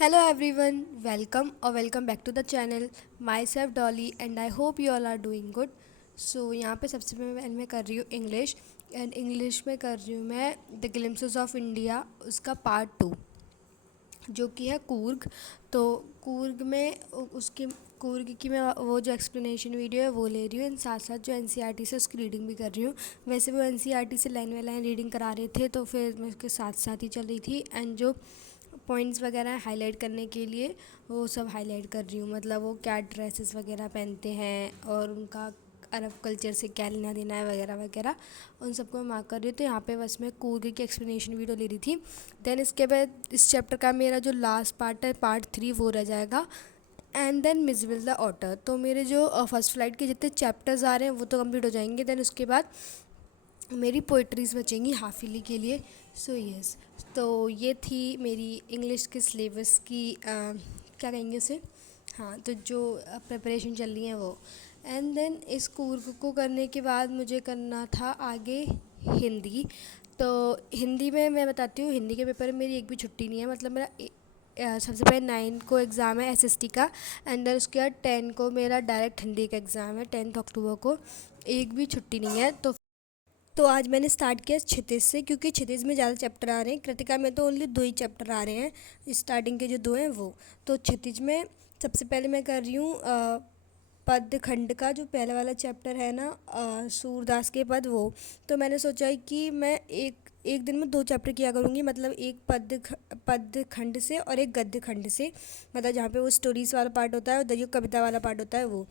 Hello everyone, welcome back to the channel. Myself Dolly and I hope you all are doing good. So यहाँ पे सबसे पहले मैं कर रही हूँ इंग्लिश एंड इंग्लिश में कर रही हूँ मैं द ग्लिम्पसेस ऑफ इंडिया उसका पार्ट 2 जो कि है कूर्ग। तो कूर्ग में उसकी कूर्ग की मैं वो जो एक्सप्लेनेशन वीडियो है वो ले रही हूँ एंड साथ साथ जो एनसीईआरटी से उसकी रीडिंग भी कर रही हूँ। वैसे वो एनसीईआरटी से लाइन बाय लाइन रीडिंग करा रहे थे तो फिर मैं उसके साथ साथ ही चल रही थी एंड जो पॉइंट्स वगैरह हाईलाइट करने के लिए वो सब हाईलाइट कर रही हूँ। मतलब वो क्या ड्रेसेस वगैरह पहनते हैं और उनका अरब कल्चर से क्या लेना देना है वगैरह वगैरह उन सबको मैं मार्क कर रही हूँ। तो यहाँ पे बस मैं कूर्ग की एक्सप्लेनेशन वीडियो ले रही थी। देन इसके बाद इस चैप्टर का मेरा जो लास्ट पार्ट है पार्ट 3 वो रह जाएगा एंड देन मिज़िबल द ऑटर। तो मेरे जो फर्स्ट फ्लाइट के जितने चैप्टर्स आ रहे हैं वो तो कंप्लीट हो जाएंगे। देन उसके बाद मेरी पोइट्रीज़ बचेंगी हाफ ईयरली के लिए। सो यस, तो ये थी मेरी इंग्लिश के सिलेबस की क्या कहेंगे उसे, हाँ, तो जो प्रिपरेशन चल रही है वो। एंड देन इस कोर्स को करने के बाद मुझे करना था आगे हिंदी। तो हिंदी में मैं बताती हूँ, हिंदी के पेपर में मेरी एक भी छुट्टी नहीं है। मतलब मेरा सबसे पहले 9 को एग्ज़ाम है एसएसटी का एंड देन उसके बाद 10 को मेरा डायरेक्ट हिंदी का एग्ज़ाम है 10 अक्टूबर को। एक भी छुट्टी नहीं है। तो आज मैंने स्टार्ट किया क्षितिज से, क्योंकि क्षितिज में ज़्यादा चैप्टर आ रहे हैं। कृतिका में तो ओनली 2 ही चैप्टर आ रहे हैं, स्टार्टिंग के जो 2 हैं वो। तो क्षितिज में सबसे पहले मैं कर रही हूँ पद खंड का जो पहला वाला चैप्टर है ना, सूरदास के पद, वो। तो मैंने सोचा है कि मैं एक एक दिन में 2 चैप्टर किया करूँगी। मतलब एक पद खंड से और एक गद्य खंड से। मतलब जहाँ पे वो स्टोरीज वाला पार्ट होता है और जो कविता वाला पार्ट होता है वो।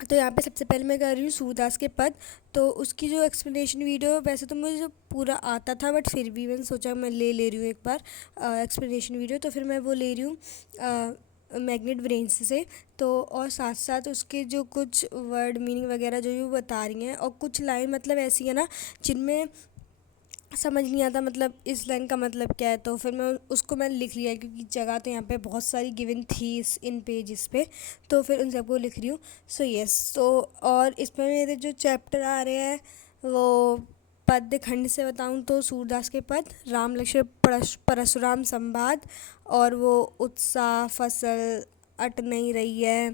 तो यहाँ पे सबसे पहले मैं कर रही हूँ सूरदास के पद। तो उसकी जो एक्सप्लेनेशन वीडियो, वैसे तो मुझे जो पूरा आता था बट फिर भी मैंने सोचा मैं ले रही हूँ एक बार एक्सप्लेनेशन वीडियो। तो फिर मैं वो ले रही हूँ मैग्नेट ब्रेन्स से। तो और साथ साथ उसके जो कुछ वर्ड मीनिंग वगैरह जो ये बता रही हैं, और कुछ लाइन मतलब ऐसी है ना जिनमें समझ नहीं आता मतलब इस लाइन का मतलब क्या है। तो फिर मैं उसको मैंने लिख लिया, क्योंकि जगह तो यहाँ पे बहुत सारी गिवन थी इन पेजेस पे। तो फिर उन सबको लिख रही हूँ। सो यस, तो और इसमें मेरे जो चैप्टर आ रहे हैं वो पद्य खंड से बताऊँ तो सूरदास के पद, राम लक्ष्मण परशुराम संवाद, और वो उत्साह, फसल, अट नहीं रही है,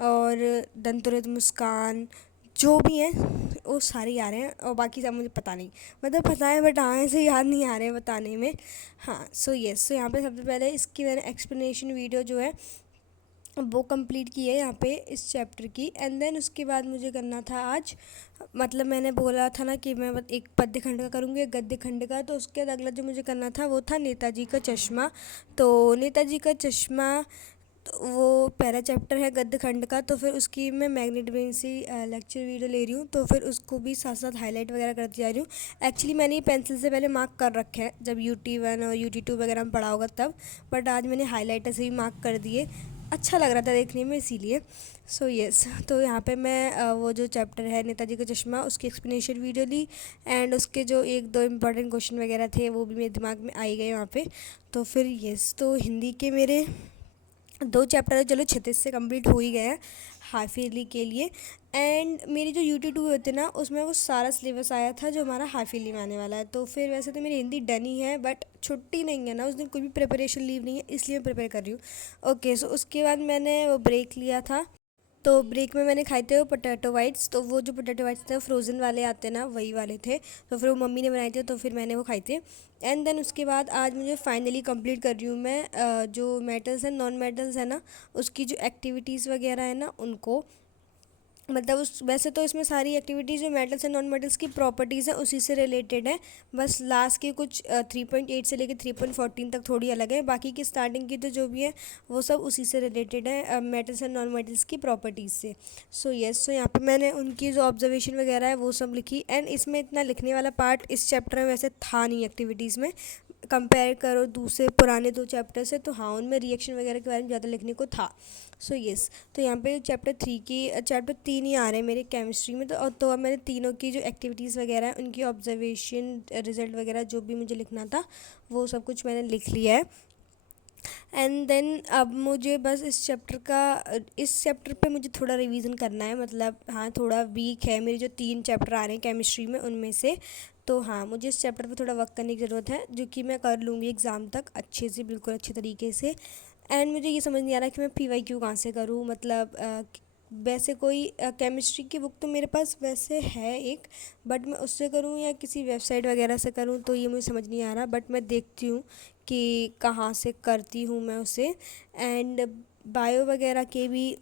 और दंतुरित मुस्कान, जो भी हैं वो सारे आ रहे हैं। और बाकी सब मुझे पता नहीं, मतलब पता है बट हाँ ऐसे याद नहीं आ रहे हैं बताने में। हाँ, सो यस, सो यहाँ पे सबसे पहले इसकी मैंने एक्सप्लेनेशन वीडियो जो है वो कंप्लीट की है यहाँ पे इस चैप्टर की। एंड देन उसके बाद मुझे करना था आज, मतलब मैंने बोला था ना कि मैं एक पद्य खंड का करूँगी एक गद्य खंड का। तो उसके बाद अगला जो मुझे करना था वो था नेताजी का चश्मा। तो नेताजी का चश्मा, तो वो पहला चैप्टर है गद्य खंड का। तो फिर उसकी मैं मैग्नेट ब्रेन से लेक्चर वीडियो ले रही हूँ। तो फिर उसको भी साथ साथ हाईलाइट वगैरह करती जा रही हूँ। एक्चुअली मैंने ये पेंसिल से पहले मार्क कर रखे हैं जब UT1 और UT2 वगैरह में पढ़ा होगा तब, बट आज मैंने हाईलाइटर से भी मार्क कर दिए। अच्छा लग रहा था देखने में इसीलिए। सो यस, तो यहाँ पे मैं वो जो चैप्टर है नेताजी का चश्मा उसकी एक्सप्लेनेशन वीडियो ली एंड उसके जो 1-2 इंपॉर्टेंट क्वेश्चन वगैरह थे वो भी मेरे दिमाग में आ ही गए वहाँ पे। तो फिर यस, तो हिंदी के मेरे 2 चैप्टर चलो 36 से कंप्लीट हो ही गए हैं हाफ ईयरली के लिए। एंड मेरी जो UT2 होते ना उसमें वो सारा सिलेबस आया था जो हमारा हाफ ईयरली में आने वाला है। तो फिर वैसे तो मेरी हिंदी डन ही है बट छुट्टी नहीं है ना, उस दिन कोई भी प्रिपरेशन लीव नहीं है, इसलिए मैं प्रिपेयर कर रही हूँ। ओके, सो उसके बाद मैंने वो ब्रेक लिया था। तो ब्रेक में मैंने खाए थे वो पोटैटो वाइट्स। तो वो जो पोटैटो वाइट्स थे फ्रोज़न वाले आते ना, वही वाले थे। तो फिर वो मम्मी ने बनाए थे तो फिर मैंने वो खाए थे। एंड देन उसके बाद आज मुझे फाइनली कंप्लीट कर रही हूँ मैं जो मेटल्स एंड नॉन मेटल्स है ना उसकी जो एक्टिविटीज़ वगैरह है ना उनको। मतलब उस वैसे तो इसमें सारी एक्टिविटीज़ जो मेटल्स एंड नॉन मेटल्स की प्रॉपर्टीज़ हैं उसी से रिलेटेड है। बस लास्ट के कुछ 3.8 से लेकर 3.14 तक थोड़ी अलग है, बाकी की स्टार्टिंग की तो जो भी है वो सब उसी से रिलेटेड है मेटल्स एंड नॉन मेटल्स की प्रॉपर्टीज़ से। सो यस, सो यहाँ पे मैंने उनकी जो ऑब्जर्वेशन वगैरह है वो सब लिखी। एंड इसमें इतना लिखने वाला पार्ट इस चैप्टर में वैसे था नहीं एक्टिविटीज़ में, कंपेयर करो दूसरे पुराने 2 चैप्टर से। तो हाँ, उनमें रिएक्शन वगैरह के बारे में ज़्यादा लिखने को था। सो यस, तो यहाँ पे चैप्टर 3 ही आ रहे हैं मेरे केमिस्ट्री में। तो अब मैंने तीनों की जो एक्टिविटीज़ वगैरह हैं उनकी ऑब्जर्वेशन रिजल्ट वगैरह जो भी मुझे लिखना था वो सब कुछ मैंने लिख लिया है। एंड देन अब मुझे बस इस चैप्टर पे मुझे थोड़ा रिवीजन करना है। मतलब हाँ, थोड़ा वीक है मेरे जो 3 चैप्टर आ रहे हैं केमिस्ट्री में उनमें से। तो हाँ, मुझे इस चैप्टर पे थोड़ा वर्क करने की ज़रूरत है, जो कि मैं कर लूँगी एग्ज़ाम तक अच्छे से, बिल्कुल अच्छे तरीके से। एंड मुझे ये समझ नहीं आ रहा कि मैं PYQ कहाँ से करूँ, मतलब वैसे कोई केमिस्ट्री की बुक तो मेरे पास वैसे है एक, बट मैं उससे करूँ या किसी वेबसाइट वगैरह से करूँ, तो ये मुझे समझ नहीं आ रहा। बट मैं देखती हूँ कि कहाँ से करती हूँ मैं उसे। एंड बायो वगैरह के भी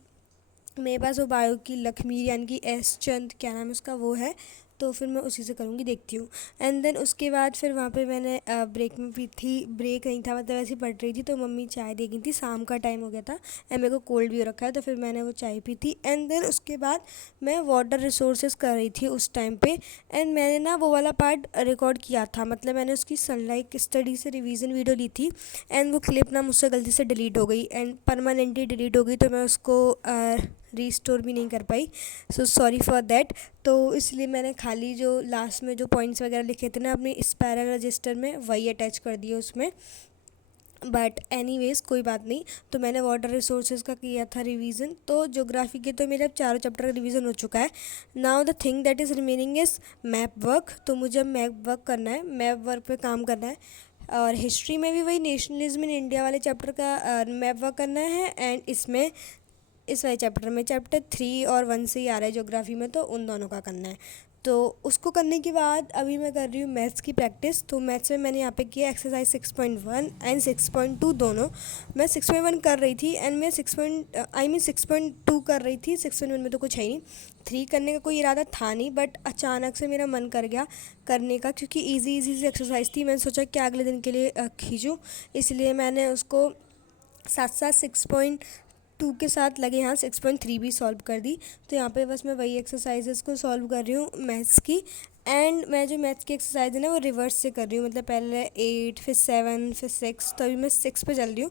मेरे पास वो बायो की लक्ष्मी यानी कि एस चंद, क्या नाम है उसका, वो है। तो फिर मैं उसी से करूँगी, देखती हूँ। एंड देन उसके बाद फिर वहाँ पे मैंने ब्रेक में पी थी, ब्रेक नहीं था मतलब ऐसे ही पढ़ रही थी, तो मम्मी चाय दे गई थी, शाम का टाइम हो गया था एंड मेरे को कोल्ड भी हो रखा है, तो फिर मैंने वो चाय पी थी। एंड देन उसके बाद मैं वाटर रिसोर्सेज कर रही थी उस टाइम पे। एंड मैंने ना वो वाला पार्ट रिकॉर्ड किया था, मतलब मैंने उसकी सनलाइट स्टडी से रिवीजन वीडियो ली थी। एंड वो क्लिप ना मुझसे गलती से डिलीट हो गई एंड परमानेंटली डिलीट हो गई, तो मैं उसको रीस्टोर भी नहीं कर पाई। So sorry for that. तो इसलिए मैंने खाली जो लास्ट में जो पॉइंट्स वगैरह लिखे थे ना अपने स्पायरल रजिस्टर में, वही अटैच कर दिए उसमें। बट एनीवेज कोई बात नहीं। तो मैंने वाटर रिसोर्सेज का किया था रिवीजन, तो ज्योग्राफी के तो मेरे अब चारों चैप्टर का रिवीजन हो चुका है। Now the thing that is remaining is map work. तो मुझे अब मैप वर्क करना है, मैप वर्क पे काम करना है। और हिस्ट्री में भी वही नेशनलिज्म इन इंडिया वाले चैप्टर का मैप वर्क करना है। एंड इसमें इस वाले चैप्टर में चैप्टर 3 और 1 से ही आ रहा है ज्योग्राफी में, तो उन दोनों का करना है। तो उसको करने के बाद अभी मैं कर रही हूँ मैथ्स की प्रैक्टिस। तो मैथ्स में मैंने यहाँ पे किया एक्सरसाइज 6.1 एंड 6.2 दोनों। मैं 6.1 कर रही थी एंड मैं 6.2 कर रही थी। 6.1 में तो कुछ है ही नहीं, 3 करने का कोई इरादा था नहीं, बट अचानक से मेरा मन कर गया करने का, क्योंकि ईजी ईजी सी एक्सरसाइज थी। मैंने सोचा कि अगले दिन के लिए खींचूँ, इसलिए मैंने उसको साथ साथ 6.2 के साथ लगे यहाँ 6.3 भी सॉल्व कर दी। तो यहाँ पे बस मैं वही एक्सरसाइजेस को सॉल्व कर रही हूँ मैथ्स की। एंड मैं जो मैथ्स की एक्सरसाइज है ना वो रिवर्स से कर रही हूँ, मतलब पहले 8 फिर 7 फिर 6, तो अभी मैं 6 पे चल रही हूँ।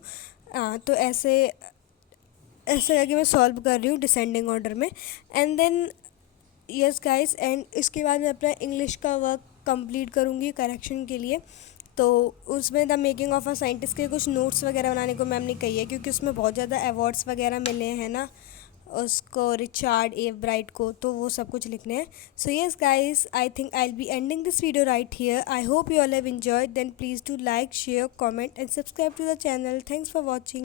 हाँ, तो ऐसे ऐसे करके मैं सॉल्व कर रही हूँ डिसेंडिंग ऑर्डर में। And then yes guys, and इसके बाद मैं अपना इंग्लिश का वर्क कंप्लीट करूँगी करेक्शन के लिए। तो उसमें the making of a scientist के कुछ नोट्स वगैरह बनाने को मैम ने कही है, क्योंकि उसमें बहुत ज़्यादा अवार्ड्स वगैरह मिले हैं ना उसको, रिचार्ड ए ब्राइट को, तो वो सब कुछ लिखने हैं। So yes guys, I think I will be ending this video right here. I hope you all have enjoyed, then please do like, share, comment and subscribe to the channel. Thanks for watching.